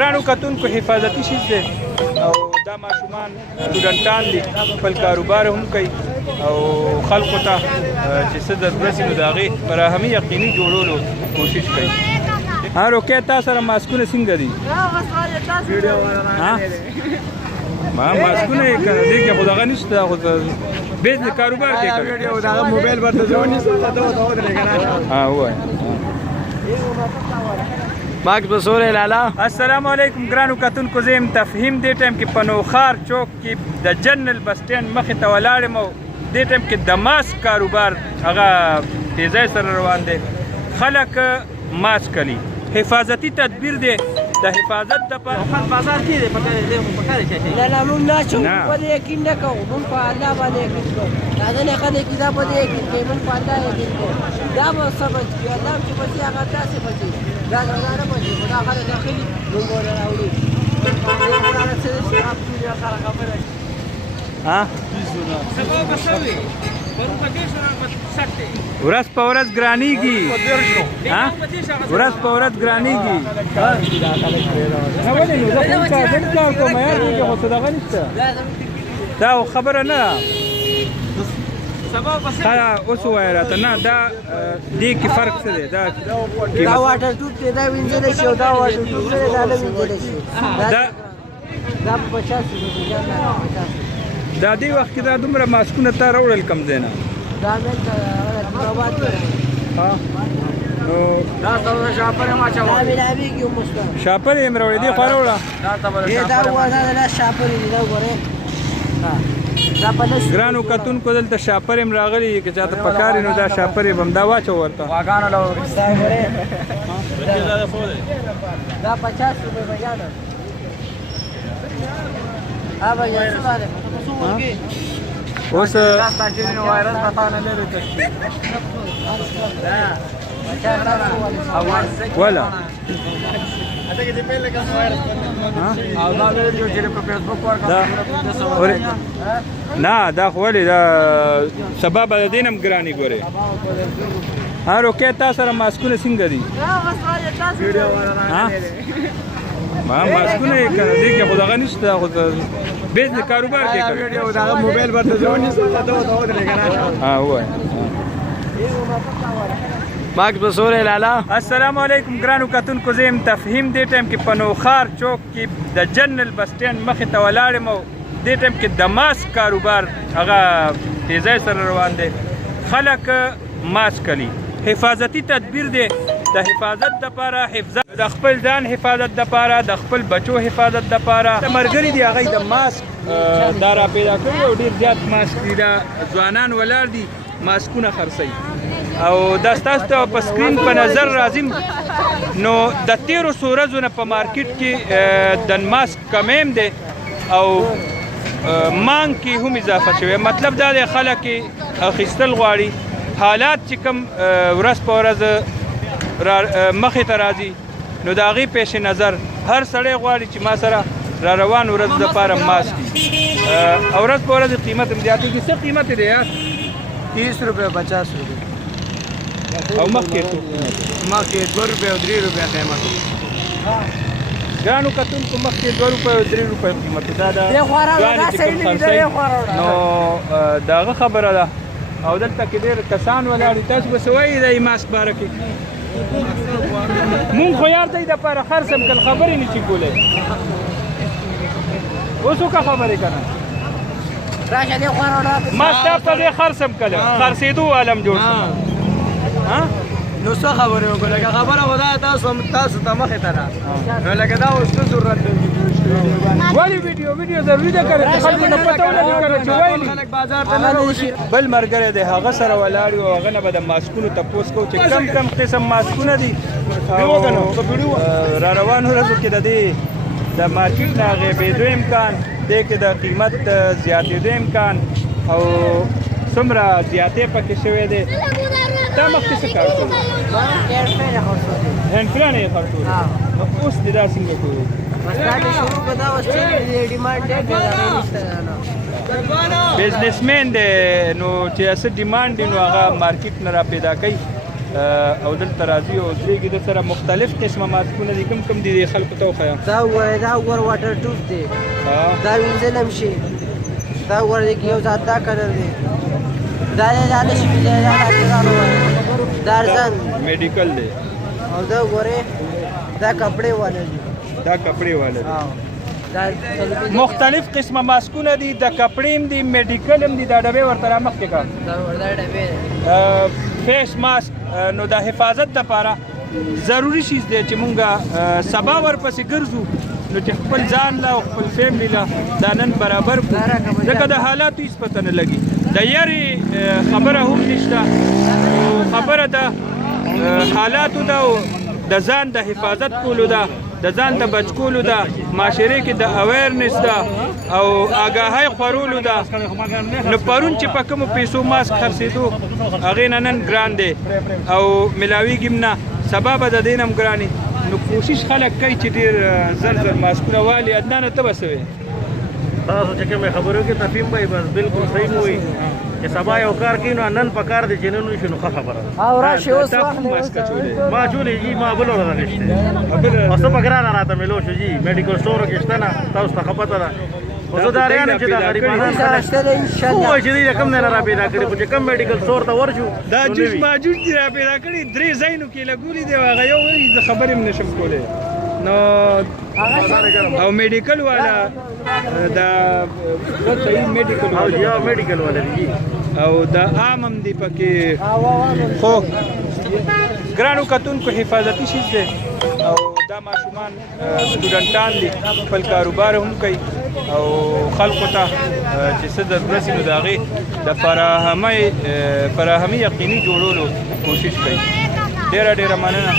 ګرانو کتونکو حفاظتي شیز دی او دا ماشومان سټوډنټان دي خپل کاروبار هم کوي او خلکو ته چې څه ضرورت وي نو د هغې فراهمي یقیني جوړولو کوشش کوي. روکې تا سره ماسکونه څنګه دي؟ ماسکونه یې که دې کې خو دغه نشته خو بیز کاروبار کې کوي موبایل ورته زه ونیسم ودرېږه ووایه. ماکس بسور لالا السلام علیکم ګرانو کتونکو، زه یم تفهیم. دې ټایم کې په نوخار چوک کې د جنرل بس سټینډ مخې ته ولاړ یم او دې ټایم کې د ماسک کاروبار هغه تیزۍ سره روان دی. خلک ماسک کوي، حفاظتي تدبیر دی د حفاظت دپاره. بازار کې دی پکې دی خو پکې دی نه نه موږ نه چې په دې یقین نه کوو، موږ په الله باندې یقین کوو. دا نه خلک دا په دې یقین کوي، موږ په الله یقین کوو. دا به سبا چې الله چې په دې هغه داسې بچي دا نه بچي دا خلک داخلي موږ ولا راوړي ورځ په ورځ ګرانیږي، ورځ په ورځ ګرانیږي. دا خبره نه اوس ووایه راته. نه دا دې کې فرق څه دی؟ دا واټر ټوب دی، دا وینځلی شي او دا واټر ټوب دی دا نه وینځلی شي. دا په 50 دا دې وخت کې دا دومره ماسکونه تا راوړل کم ځای نه؟ دا مې راوړل نو دا څه شاپر ما چا دا مې کې ومسته شاپر یې راوړې دې خو راوړه دا وځه دا شاپر دی دا وره. ګرانو کتونکو دلته شاپر هم راغلی که چاته پکار نو دا شاپر یې بم دا واچو ورته واګانو له دا 50 روپے بجانا ابا یا څه باندې اوس راستا چې نو وایرس پتا نه لري ولا اته کې په لګا وایرس او دا ویډیو چې په فیسبوک ورکړه نه دا خو ولې دا سبب د دینم ګرانی ګوره. روکې تا سره ماسکونه څنګه دي؟ ماسکونه یې که دې کې خو دغه نشته خو بیز کاروبار کې کوي موبایل ورته زه ونیسم ودرېږه ووایه. ماکس بسور لالا السلام علیکم ګرانو کتونکو، زه یم تفهیم. دې ټایم کې په نوخار چوک کې د جنرل بس سټینډ مخې ته ولاړ یم او دې ټایم کې د ماسک کاروبار هغه تیزۍ سره روان دی. خلک ماسک کوي، حفاظتي تدبیر دی د حفاظت دپاره، د خپل ځان حفاظت دپاره، د خپل بچو حفاظت دپاره. د ملګري دي هغوی د ماسک دا را پیدا کړي او ډېر زیات ماسک دي. دا ځوانان ولاړ دي ماسکونه خرڅوي او دا ستاسو ته په سکرین په نظر راځي. نو د 1300 ورځو نه په مارکیټ کې د ماسک کمیم دی او مانګ کې هم اضافه شوی. مطلب دا دی خلک اخیستل غواړي. حالات چې کوم ورځ په ورځ مخې ته راځي نو د هغې پیش نظر هر سړی غواړي چې ما سره را روان ورځ دپاره ماسک وي او ورځ په ورځ قیمت هم زیاتېږي. څه قیمت دی یار؟ 30 روپے 50 روپے او مخکې 2 روپے او 3 روپے قیمت. ګرانو کتونکو مخکې 2 روپے او 3 روپے قیمت دا د نو د هغه خبره ده. او دلته کې ډېر کسان ولاړ دي. تاسو به څه وایي د ماسک باره کې؟ مونږ خو یار دی دپاره خرڅم کړل، خبرې نه شي کولی. اوس وکړه خبرې که نه ما ستا په دې خرڅم کړل، خرڅېدو عالم جوړ شو. نو څه خبرې وکړو؟ لکه خبره خو دا تاسو ته مخې ته ده نو لکه دا اوس څه ضرورت دی؟ ولې ویډیو ضروري ده که خلکو ته پته ولګي که چې ویلي خلک بازار ته نه راوځي. بل ملګری دی هغه سره ولاړ یو، هغه نه به د ماسکونو تپوس کوو چې کم قسم ماسکونه دي را روانو ورځو کې د دې د مارکیټ نه غیبېدو امکان دی، کې د قیمت زیاتېدو امکان او څومره زیاتې پکې شوی دی. تا مخکې څه کار کوي؟ هینډفرین یې خرڅول. اوس دې دا څنګه کوو؟ بزنسمین دی نو چې څه ډیمانډ دی نو هغه مارکیټ نه را پیدا کوي او دلته راځي او درېږي د سره مختلف قسمه ماسکونه دي کوم کوم دي خلکو ته وښیه دا وګوره دا وګوره واټر ټوب دی دا وینځلم شي دا وګوره کې یو ذات دا کلر دی دا نه شي دا دا ارزان میډیکل دی او دا وګوره دا کپڑے والا دی دا کپړې والا دی دا مختلف قسمه ماسکونه دي د کپړې هم دي میډیکل هم دي دا ډبې ورته رامخکې کړه دا وردا ډبې فیس ماسک نو د حفاظت لپاره ضروری شیز دی چې مونږ سبا ورپسې ګرځو نو چې خپل ځان له او خپل فیملی له دا نن برابر کړو ځکه د حالاتو هېڅ پته نه لګي د یارې خبره هم نشته خبره د حالاتو ده او د ځان د حفاظت کولو ده د ځان ته بچ کولو ده معاشرې کې د اویرنس ده او آګاهۍ خورولو ده نو پرون چې په کومو پیسو ماسک خرڅېدو هغې نه نن ګران دی او ملاویږي هم نه سبا به د دې نه هم ګرانې نو کوشش خلک کوي چې ډېر زر زر ماسکونه والي عدنانه ته به څه وې تاسو چې کومې خبرو کې تفهیم وایي بس بالکل صحیح مو وایي چې سبا یو کار کوي نو نن په کار دی چې نن وشي نو ښه خبره ده او راشي اوس تا کوم ماسک اچولی ما چولې جي ما بل ورځ غشته او څه په ګرانه راته ملو شو جي میډیکل سټور کې شته نه تاسو ته خبره ده وزداريان چې دا غریبانان سره ان شاء الله خو چې دې کم نه را پیدا کړی چې کم میډیکل سټور ته ورشو دا جوش ماجوش دي را پیدا کړي درې ځایونو کې لګولي دی هغه یو زه خبرې هم نشم کولی نو او میډیکل والا دا صحیح میډیکل او یا میډیکل والا دي او دا عام هم دی پکې خو ګرانو کتونکو حفاظتي شیز دی او دا ماشومان سټوډنټان دي خپل کاروبار هم کوي او خلکو ته چې څه ضرورت وي نو د هغې د فراهمي یقیني جوړولو کوشش کوي ډېره ډېره مننه